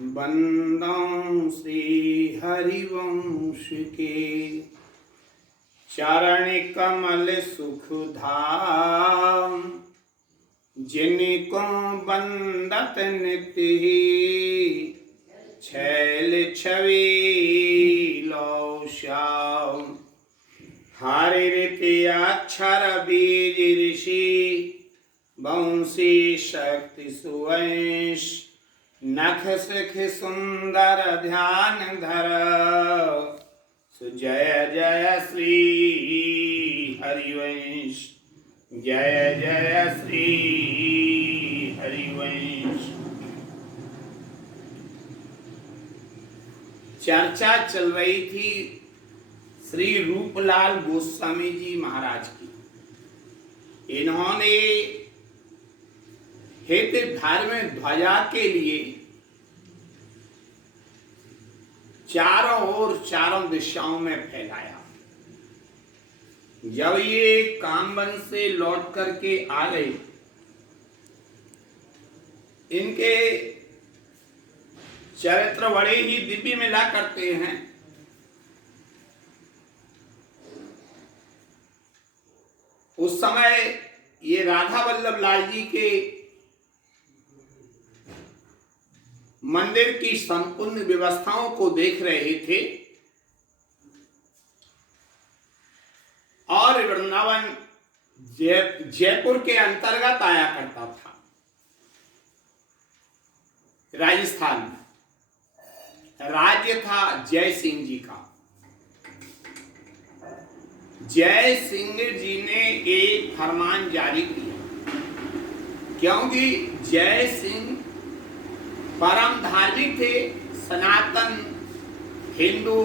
बंदों श्री हरिवंश के चरण कमल सुख धाम, जिनको बंदत नित्य ही छैल छवि लो श्याम। हरि रीति अक्षर बीज ऋषि, वंशी शक्ति सुवंश, नख सिख सुंदर ध्यान धर। जय जय श्री हरिवंश, जय जय श्री हरिवंश। चर्चा चल रही थी श्री रूपलाल गोस्वामी जी महाराज की। इन्होंने हित धर्म ध्वजा के लिए चारों ओर चारों दिशाओं में फैलाया। जब ये कामवन से लौट करके आ गए, इनके चरित्र बड़े ही दिव्य मिला करते हैं। उस समय ये राधा वल्लभ लाल जी के मंदिर की संपूर्ण व्यवस्थाओं को देख रहे थे और वृंदावन जयपुर के अंतर्गत आया करता था। राजस्थान में राज्य था जय सिंह जी का। जय सिंह जी ने एक फरमान जारी किया, क्योंकि जय सिंह परम धार्मिक थे, सनातन हिंदू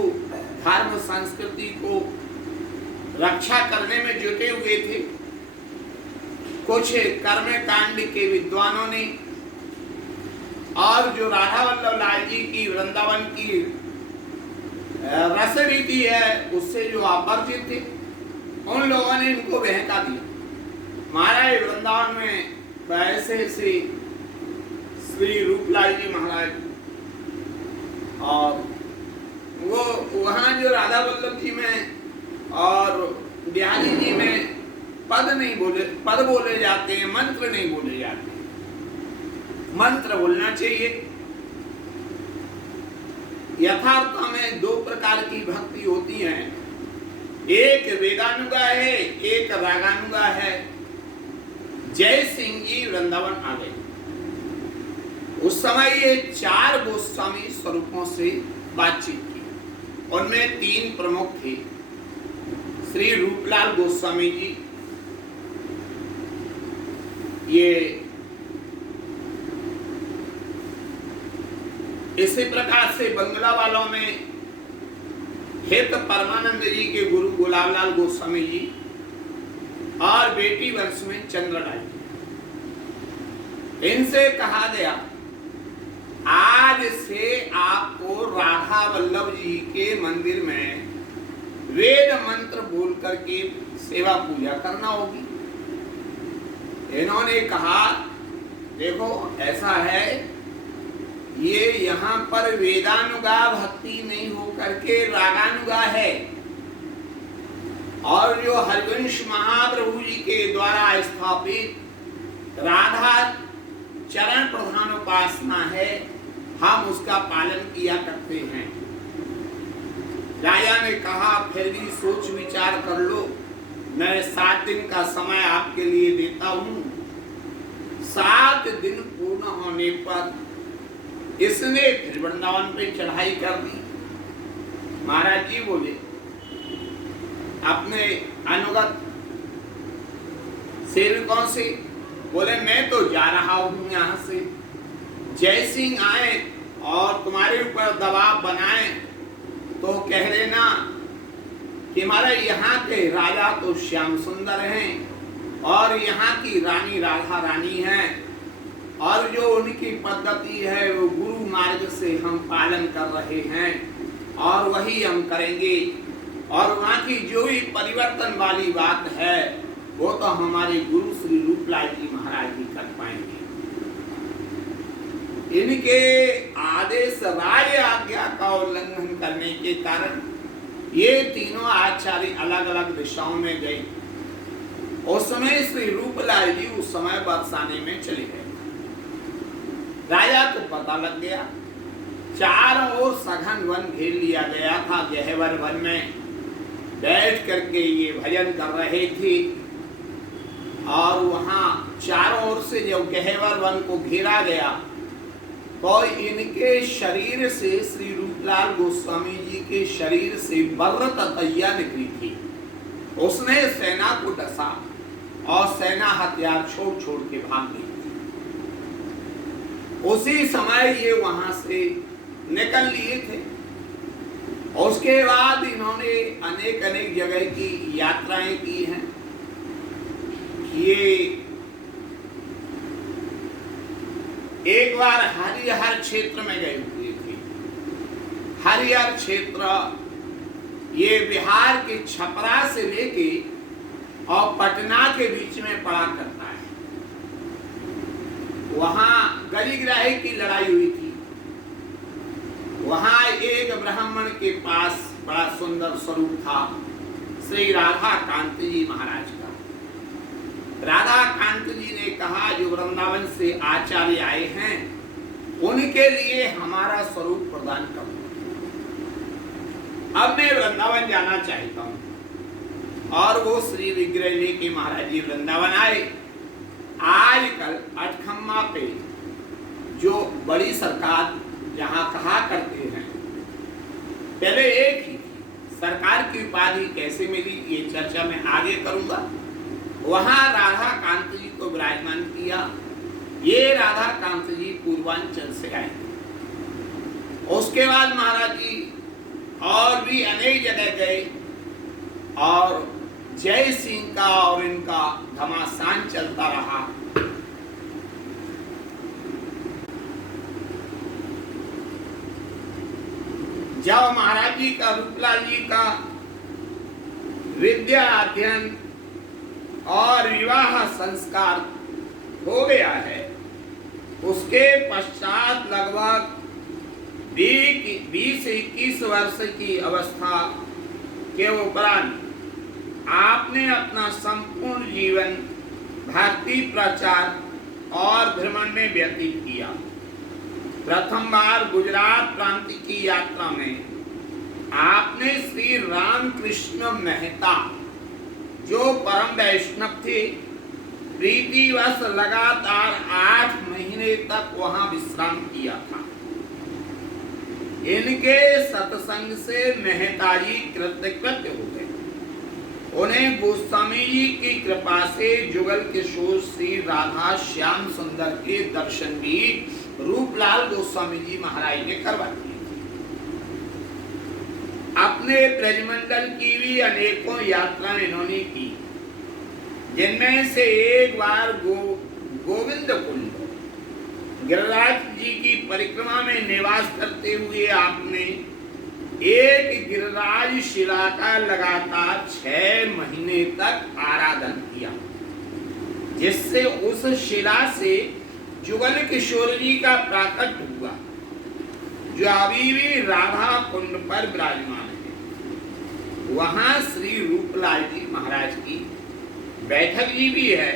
धर्म संस्कृति को रक्षा करने में जुटे हुए थे। कुछ कर्म कांड के विद्वानों ने और जो राधा वल्लभ लाल जी की वृंदावन की रस रीति है उससे जो अपरिचित थे, उन लोगों ने इनको बहका दिया। महाराज वृंदावन में ऐसे से श्री रूपलाल जी महाराज, और वो वहाँ जो राधा वल्लभ जी में और बिहारी जी में पद बोले जाते हैं, मंत्र नहीं बोले जाते। मंत्र बोलना चाहिए। यथार्थ में दो प्रकार की भक्ति होती है, एक वेदानुगा है, एक रागानुगा है। जय सिंह जी वृंदावन आ गए। उस समय ये चार गोस्वामी स्वरूपों से बातचीत की। उनमें तीन प्रमुख थे, श्री रूपलाल गोस्वामी जी, ये इसी प्रकार से बंगला वालों में हित परमानंद जी के गुरु गुलाबलाल गोस्वामी जी, और बेटी वंश में चंद्रलाल जी। इनसे कहा गया, आज से आपको राधा वल्लभ जी के मंदिर में वेद मंत्र बोल करके सेवा पूजा करना होगी। इन्होंने कहा, देखो ऐसा है, ये यहाँ पर वेदानुगा भक्ति नहीं हो करके रागानुगा है, और जो हरिवंश महाप्रभु जी के द्वारा स्थापित राधा चरण प्रधान उपासना है, हम उसका पालन किया करते हैं। राजा ने कहा, फिर भी सोच विचार कर लो, मैं 7 दिन का समय आपके लिए देता हूँ। 7 दिन पूर्ण होने पर इसने फिर वृंदावन पे चढ़ाई कर दी। महाराज जी बोले अपने अनुगत सेवकों से, बोले मैं तो जा रहा हूँ यहाँ से, जय सिंह आए और तुम्हारे ऊपर दबाव बनाए तो कह देना कि हमारे यहाँ के राजा तो श्याम सुंदर हैं और यहाँ की रानी राधा रानी है, और जो उनकी पद्धति है वो गुरु मार्ग से हम पालन कर रहे हैं और वही हम करेंगे, और वहाँ की जो भी परिवर्तन वाली बात है वो तो हमारे गुरु श्री रूपलाल जी महाराज ही कर पाएंगे। इनके आदेश आदेश राज आज्ञा का उल्लंघन करने के कारण ये तीनों आचार्य अलग अलग दिशाओं में गए। उस समय श्री रूपलाल जी उस समय बरसाने में चले गए। राजा को पता लग गया, चारों ओर सघन वन घेर लिया गया था। गहवर वन में बैठ करके ये भजन कर रहे थे और वहां चारों ओर से जब गहवर वन को घेरा गया तो इनके शरीर से, श्री रूपलाल गोस्वामी जी के शरीर से बर्र ततैया निकली थी। उसने सेना को डसा और सेना हथियार छोड़ छोड़ के भाग गई। उसी समय ये वहां से निकल लिए थे। उसके बाद इन्होंने अनेक अनेक जगह की यात्राएं की हैं। ये एक बार हरिहर क्षेत्र में गए हुए थे। हरिहर क्षेत्र ये बिहार के छपरा से लेके और पटना के बीच में पड़ा करता है। वहां गजग्राही की लड़ाई हुई थी। वहां एक ब्राह्मण के पास बड़ा सुंदर स्वरूप था श्री राधा कांत जी महाराज का। राधा कांत जी ने कहा, जो वृंदावन से आचार्य आए हैं उनके लिए हमारा स्वरूप प्रदान करो। अब मैं वृंदावन जाना चाहता हूं। और वो श्री विग्रह लेके महाराज जी वृंदावन आए। आजकल अठखम्मा पे जो बड़ी सरकार जहां कहा करते हैं, पहले एक ही थी। सरकार की उपाधि कैसे मिली ये चर्चा मैं आगे करूंगा। वहां राधा कांत जी को विराजमान किया। ये राधा कांत जी पूर्वांचल से आए। उसके बाद महाराज जी और भी अनेक जगह गए और जय सिंह का और इनका घमासान चलता रहा। जब महाराज जी का, रूपलाल जी का विद्या अध्ययन और विवाह संस्कार हो गया है, उसके पश्चात लगभग 20 से 21 वर्ष की अवस्था के उपरांत आपने अपना संपूर्ण जीवन भक्ति प्रचार और भ्रमण में व्यतीत किया। प्रथम बार गुजरात प्रांत की यात्रा में आपने श्री रामकृष्ण मेहता, जो परम वैष्णव थे, प्रीतिवश लगातार 8 महीने तक वहां विश्राम किया था। इनके सत्संग से मेहता जी कृतकृत्य हो गए। उन्हें गोस्वामी जी की कृपा से जुगल किशोर श्री राधा श्याम सुंदर के दर्शन भी रूपलाल गोस्वामी जी महाराज ने करवा दिए। अपने ब्रजमंडल की भी अनेकों यात्राएं इन्होंने की, जिनमें से एक बार गोविंद कुंड गिरिराज जी की परिक्रमा में निवास करते हुए आपने एक गिरिराज शिला का लगातार 6 महीने तक आराधन किया, जिससे उस शिला से जुगल किशोर जी का प्राकट हुआ, जो अभी भी राधा कुंड पर विराजमान है। वहां श्री रूपलाल जी महाराज की बैठक जी भी है।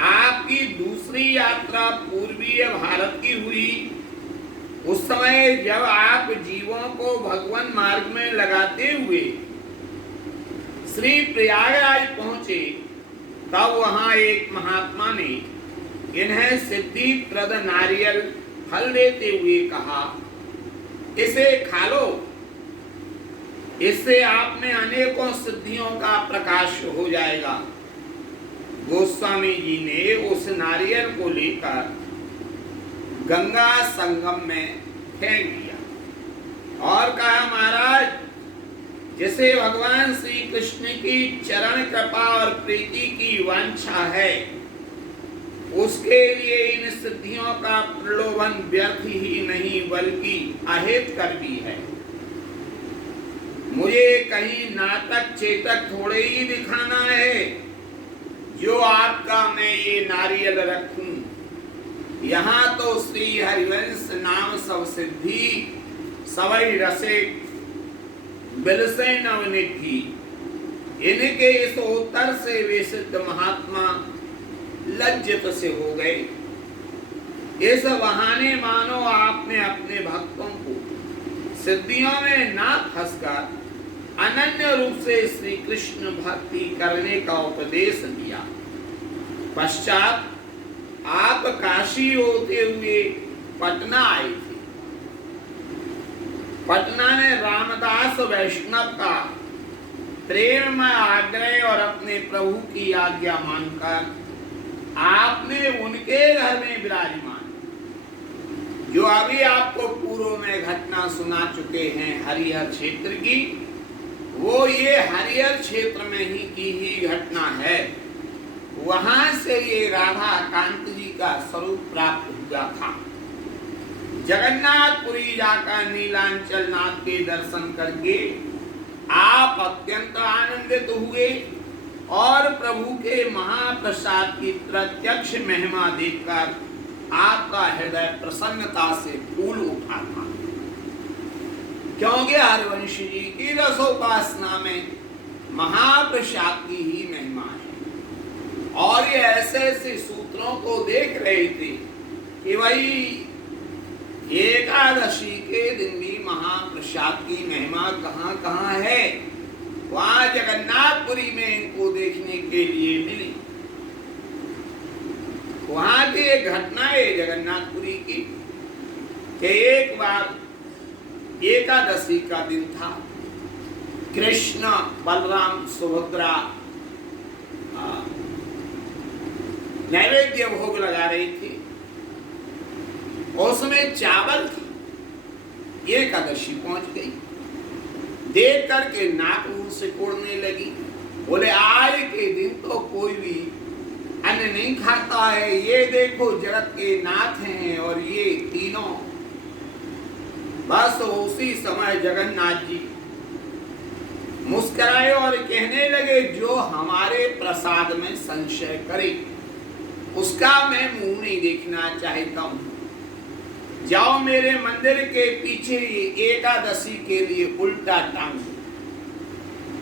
आपकी दूसरी यात्रा पूर्वीय भारत की हुई। उस समय जब आप जीवों को भगवान मार्ग में लगाते हुए श्री प्रयागराज पहुंचे, तब वहां एक महात्मा ने इन्हें सिद्धि प्रद नारियल फल देते हुए कहा, इसे खा लो, इससे आप में अनेकों सिद्धियों का प्रकाश हो जाएगा। गोस्वामी जी ने उस नारियल को लेकर गंगा संगम में फेंक दिया और कहा, महाराज, जिसे भगवान श्री कृष्ण की चरण कृपा और प्रीति की वांछा है, उसके लिए इन सिद्धियों का प्रलोभन व्यर्थ ही नहीं बल्कि अहितकर भी है। मुझे कहीं नाटक चेतक थोड़े ही दिखाना है जो आपका मैं ये नारियल रखूं। यहाँ तो श्री हरिवंश नाम सब सिद्धि सवै रसिक बिलसे नवनिधि। इनके इस उत्तर से वे सिद्ध महात्मा लज्जित से हो गए। इस बहाने मानो आपने अपने भक्तों को सिद्धियों में ना फंसकर अनन्य रूप से श्री कृष्ण भक्ति करने का उपदेश दिया। पश्चात आप काशी होते हुए पटना आए थे। पटना में रामदास वैष्णव का प्रेममय आग्रह और अपने प्रभु की आज्ञा मानकर आपने उनके घर में विराजमान, जो अभी आपको पूर्व में घटना सुना चुके हैं हरिहर क्षेत्र की, वो ये हरिहर क्षेत्र में ही की ही घटना है। वहां से ये राधा कांत जी का स्वरूप प्राप्त हुआ था। जगन्नाथपुरी जाकर नीलांचल नाथ के दर्शन करके आप अत्यंत आनंदित हुए और प्रभु के महाप्रसाद की प्रत्यक्ष महिमा देखकर आपका हृदय प्रसन्नता से फूल उठा था, क्योंकि हरिवंश जी की रसोपासना में महाप्रसाद की ही महिमा है। और ये ऐसे ऐसे सूत्रों को देख रहे थे कि भाई एकादशी के दिन भी महाप्रसाद की महिमा कहाँ कहाँ है। वहां जगन्नाथपुरी में इनको देखने के लिए मिली। वहां की एक घटना है जगन्नाथपुरी की कि एक बार एकादशी का दिन था। कृष्ण बलराम सुभद्रा नैवेद्य भोग लगा रही थी। उसमें चावल था। एकादशी पहुंच गई, देख करके नाक मुंह से कोड़ने लगी। बोले आज के दिन तो कोई भी अन्न नहीं खाता है। ये देखो जगत के नाथ हैं और ये तीनों। बस उसी समय जगन्नाथ जी मुस्कुराए और कहने लगे, जो हमारे प्रसाद में संशय करे उसका मैं मुंह नहीं देखना चाहता हूं। जाओ मेरे मंदिर के पीछे एकादशी के लिए उल्टा टांग।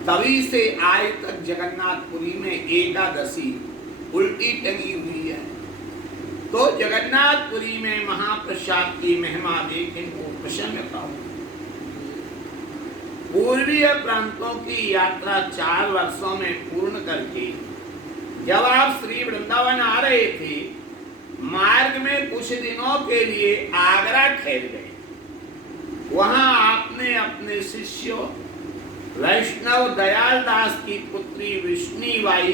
तभी से आज तक जगन्नाथपुरी में एकादशी उल्टी टंगी हुई है। तो जगन्नाथपुरी में महाप्रसाद की महिमा देख इनको प्रसन्नता हो। पूर्वीय प्रांतों की यात्रा 4 वर्षों में पूर्ण करके जब आप श्री वृंदावन आ रहे थे, मार्ग में कुछ दिनों के लिए आगरा ठहर गए। वहां आपने अपने शिष्य वैष्णव दयाल दास की पुत्री विष्णुबाई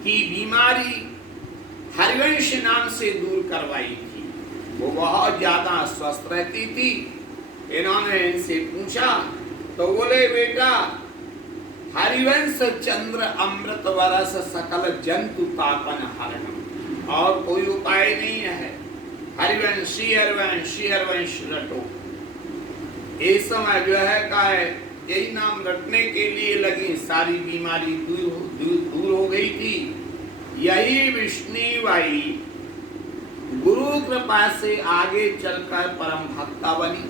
की बीमारी हरिवंश नाम से दूर करवाई थी। वो बहुत ज्यादा स्वस्थ रहती थी। इन्होंने इनसे पूछा तो बोले, बेटा हरिवंश चंद्र अमृत वरस सकल जंतु पापन हरणम, और कोई उपाय नहीं है। हरिवंश हरिवंश हरिवंश रटो। इस समय जो है का है यही नाम रटने के लिए लगी। सारी बीमारी दूर हो गई थी। यही विष्णुबाई गुरु कृपा से आगे चलकर परम भक्ता बनी।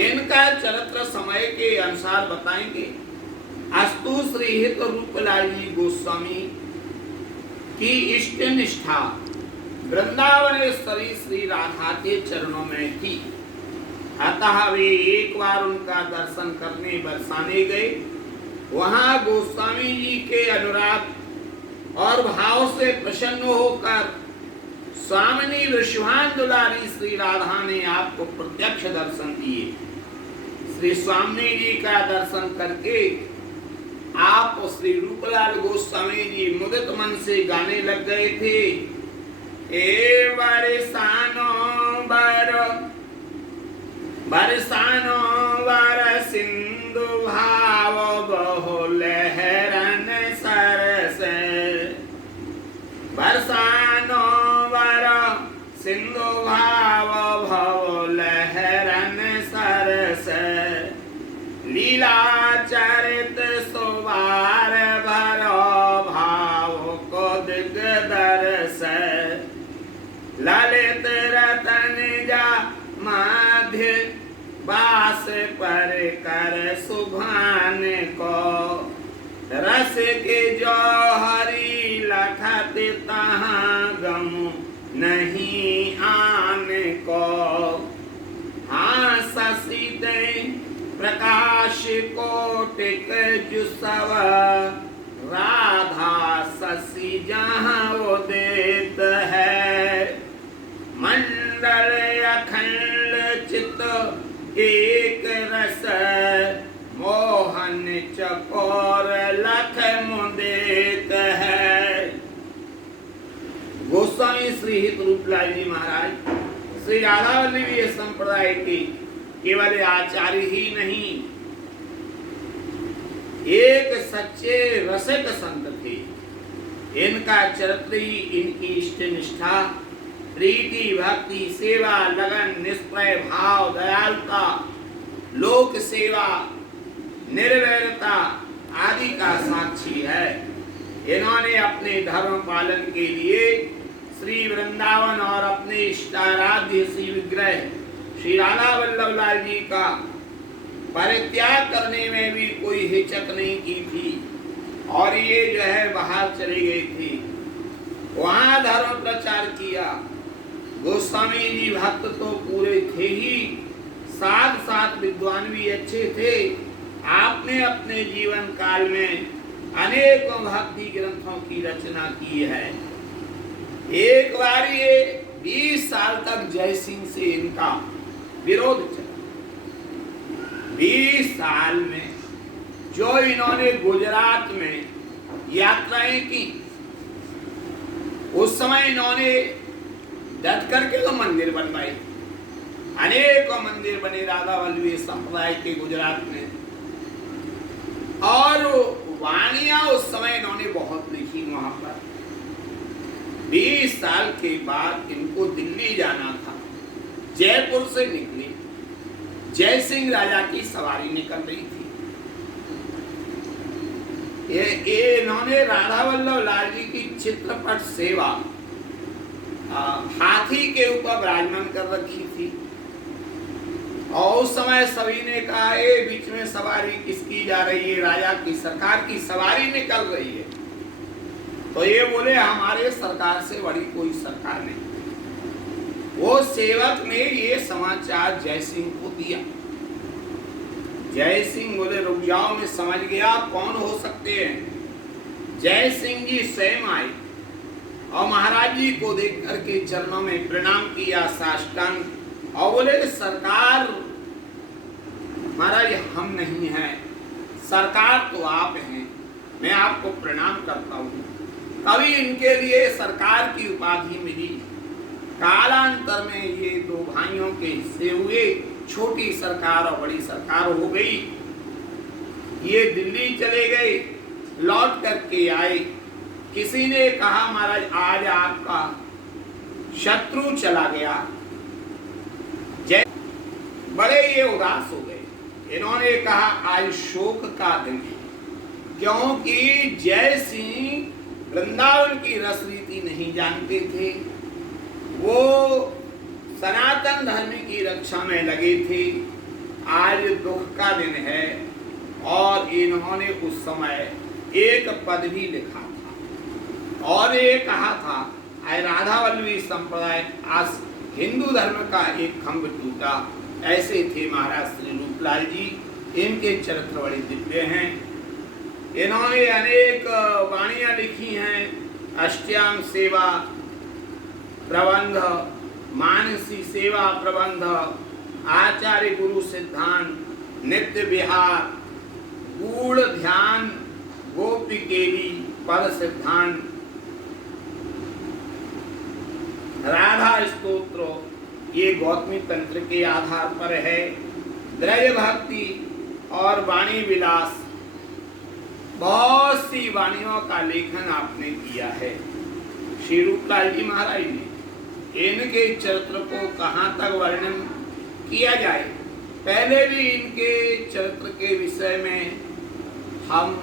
इनका चरित्र समय के अनुसार बताएंगे। अस्तु श्री हित रूपलाल जी गोस्वामी की इष्ट निष्ठा वृंदावनेश्वरी श्री राधा के चरणों में थी। अतः वे एक बार उनका दर्शन करने बरसाने गए। वहां गोस्वामी जी के अनुराग और भाव से प्रसन्न होकर स्वामिनी वृषभान दुलारी श्री राधा ने आपको प्रत्यक्ष दर्शन दिए। श्री स्वामी जी का दर्शन करके आप श्री रूपलाल गोस्वामी जी मुदित मन से गाने लग गए थे। ए बरसानो बर सिंधु भाव बहु लहरन सरस। बरसानो बर सिंधु भाव भव लहरन सरस। लीला चरित सुवार भरो भाव को दिग्दर्श। ललित रतन जा माध्य बास पर कर सुभान को, रस के जौहरी लखत तहाँ गम नहीं आन को। हाँ शशि दे प्रकाश कोटिक जुसव, राधा शशि जहाँ उदित है। मंडल अखंड चित एक रस, मोहन चकोर लख मुदित है। गोस्वामी श्री हित रूपलाल जी महाराज श्री राधा वल्लभी संप्रदाय के केवल आचार्य ही नहीं, एक सच्चे रसिक संत थे। इनका चरित्र ही इनकी इष्ट निष्ठा, प्रीति, भक्ति, सेवा, लगन, निष्प्रय भाव, दयालुता, लोक सेवा, निर्वैरता आदि का साक्षी है। इन्होंने अपने धर्म पालन के लिए श्री वृंदावन और अपने इष्टाराध्य श्री विग्रह श्री राधा वल्लभ लाल जी का परित्याग करने में भी कोई हिचक नहीं की थी, और ये जो है बाहर चले गए थे, वहां धर्म प्रचार किया। गोस्वामी जी भक्त तो पूरे थे ही, साथ साथ विद्वान भी अच्छे थे। आपने अपने जीवन काल में अनेकों भक्ति ग्रंथों की रचना की है। एक बार ये 20 साल तक जय सिंह से इनका विरोध चला। 20 साल में जो इन्होंने गुजरात में यात्राएं की, उस समय इन्होंने डट करके तो मंदिर बनवाए, अनेकों मंदिर बने राधा वल्लभी संप्रदाय के गुजरात में, और वाणियां उस समय इन्होंने बहुत लिखी वहां पर। 20 साल के बाद इनको दिल्ली जाना था। जयपुर से निकले, जय सिंह राजा की सवारी निकल रही थी। ये इन्होंने राधा वल्लभ लाल जी की चित्रपट सेवा हाथी के ऊपर विराजमान कर रखी थी, और उस समय सभी ने कहा ये बीच में सवारी किसकी जा रही है, राजा की सरकार की सवारी निकल रही है। तो ये बोले हमारे सरकार से बड़ी कोई सरकार नहीं। वो सेवक ने ये समाचार जय सिंह को दिया। जय सिंह बोले रुक जाओ, मैं समझ गया कौन हो सकते हैं। जय सिंह जी स्वयं आए और महाराज जी को देख करके चरणों में प्रणाम किया, साष्टांग, और बोले सरकार महाराज हम नहीं हैं, सरकार तो आप हैं, मैं आपको प्रणाम करता हूँ। तभी इनके लिए सरकार की उपाधि मिली। कालांतर में ये दो भाइयों के हिस्से हुए, छोटी सरकार और बड़ी सरकार हो गई। ये दिल्ली चले गए, लौट करके आए। किसी ने कहा महाराज आज आपका शत्रु चला गया। जय बड़े ये उदास हो गए। इन्होंने कहा आज शोक का दिन है, क्योंकि जय सिंह वृंदावन की रस रीति नहीं जानते थे, वो सनातन धर्म की रक्षा में लगे थे। आज दुख का दिन है, और इन्होंने उस समय एक पद भी लिखा था और ये कहा था राधा वल्लभी संप्रदाय आज हिंदू धर्म का एक खंभ टूटा। ऐसे थे महाराज श्री रूपलाल जी। इनके चरित्र बड़े दिव्य हैं। इन्होंने अनेक वाणियां लिखी हैं, अष्टयाम सेवा प्रबंध, मानसी सेवा प्रबंध, आचार्य गुरु सिद्धांत, नित्य विहार, गूढ़ ध्यान, गोपिकेली पद सिद्धांत, राधा स्तोत्र, ये गौतमी तंत्र के आधार पर है, द्रव्य भक्ति और वाणी विलास, बहुत सी वाणियों का लेखन आपने किया है श्री रूपलाल जी महाराज ने। इनके चरित्र को कहाँ तक वर्णन किया जाए। पहले भी इनके चरित्र के विषय में हम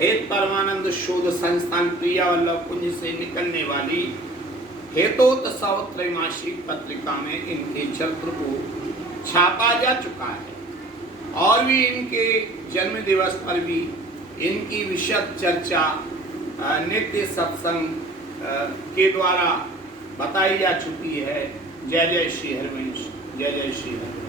हेत परमानंद शोध संस्थान प्रिया वल्लभ कुंज से निकलने वाली हेतोत्सव त्रैमासिक पत्रिका में इनके चरित्र को छापा जा चुका है और भी इनके जन्म दिवस पर भी इनकी विशद चर्चा नित्य सत्संग के द्वारा बताई जा चुकी है। जय जय श्री हरिवंश, जय जय श्री हरिवंश।